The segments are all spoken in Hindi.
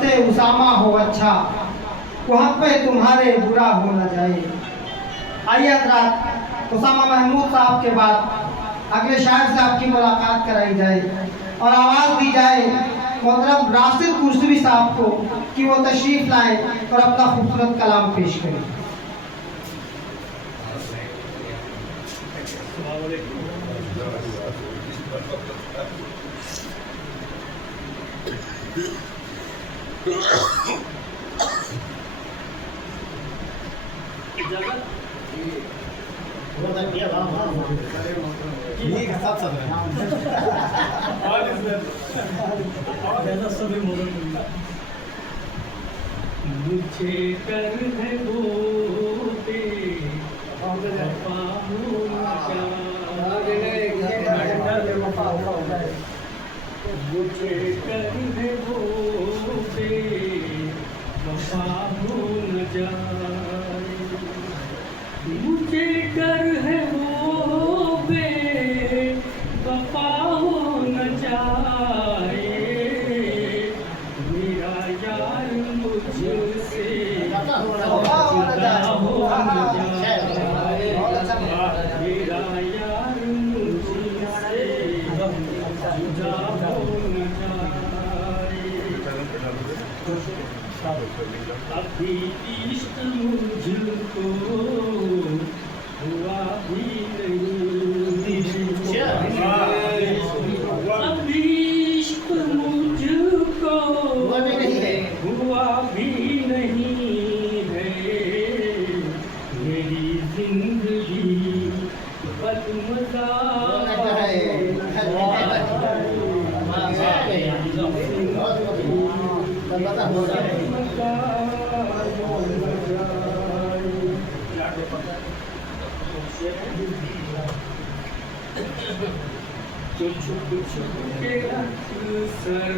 से उसामा हो अच्छा, वहाँ पे तुम्हारे बुरा हो न जाए। आइए हज़रात, उसामा महमूद साहब के बाद अगले शायर से आपकी मुलाकात कराई जाए और आवाज़ दी जाए मोहतरम राशिद कुशवी साहब को कि वो तशरीफ़ लाएं और अपना खूबसूरत कलाम पेश करें। मुझे कर है वो मुझे कर है वो वफा हो न जाए, मुझे कर है वो वफा हो न जाए, मेरा यार मुझसे जुदा हो न जाए, मेरा यार मुझसे जुदा हो न जाए। अभी इश्क मुझको हुआ भी नहीं, अभी इश्क मुझको हुआ भी नहीं है, मेरी जिंदगी बदमज़ा जो छुप छुप के अक्सर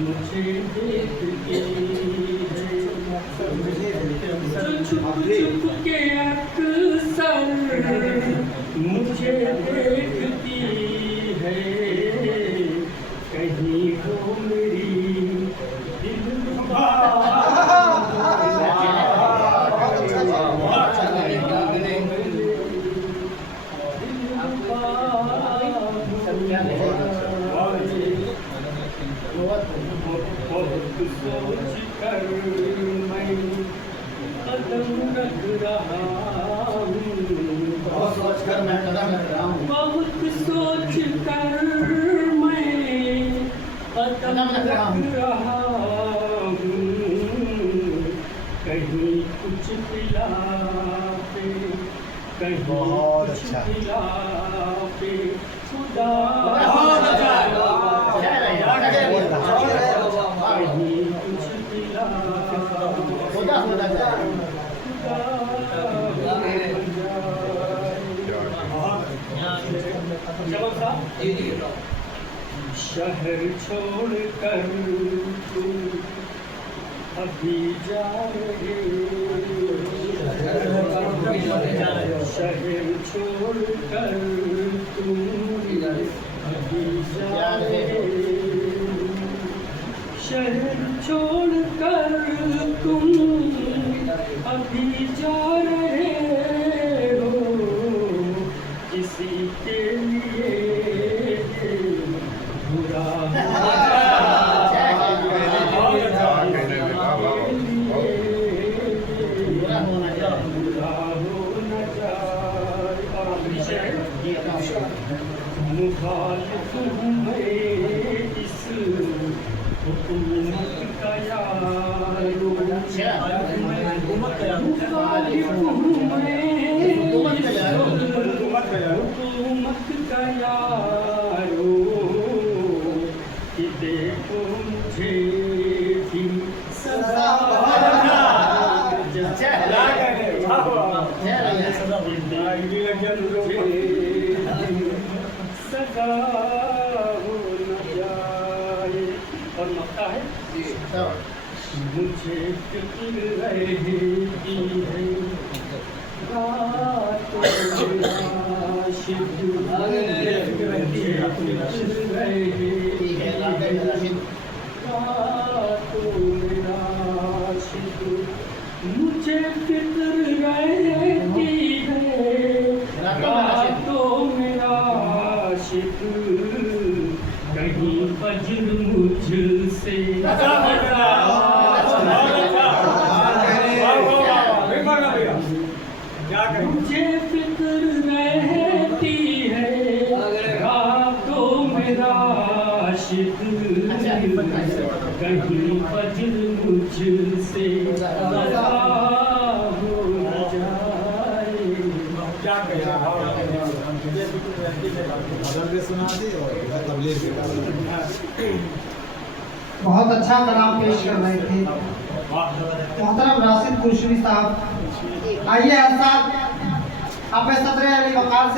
मुझे देखती है, जो छुप छुप के अक्सर मुझे देखती है, कहीं वो मेरी सोच कर मैं कदम रख रहा हूँ, बहुत सोच कर मैं कदम रख रहा हूँ, बहुत सोच कर मैं कदम रख रहा हूँ, कहीं कुछ खिलाफे, कहीं कुछ खिलाफे खुदा शहर छोड़ कर तू अभी जा रहे, शहर छोड़ कर तू अभी जा रहे, शहर छोड़ कर तुम अभी जा रहे हो, किसी के लिए बुरा मुखालिफ हूँ मैं इस हुकूमत का यार, मुखालिफ हूँ मैं हुकूमत का यारो, कि देखो मुझे भी सजा सजा हो न जाए। और लगता है मुझे फिक्र रहती है रातों में आशिक, मुझे फिक्र रहती है तो मेरा आशिक मुझे फिक्र रहती है रातों मेरा आशिक कहीं फज्र मुझसे मुझे फिक्र रहती है रातों मेरा आशिक कहीं फज्र मुझसे अदा हो न जाए। सुना दी और तबलीग भी कर बहुत अच्छा कलाम पेश कर रहे थे मोहतरम राशिद कुरैशी साहब। आइए हर साथ आप सदर अली वकार से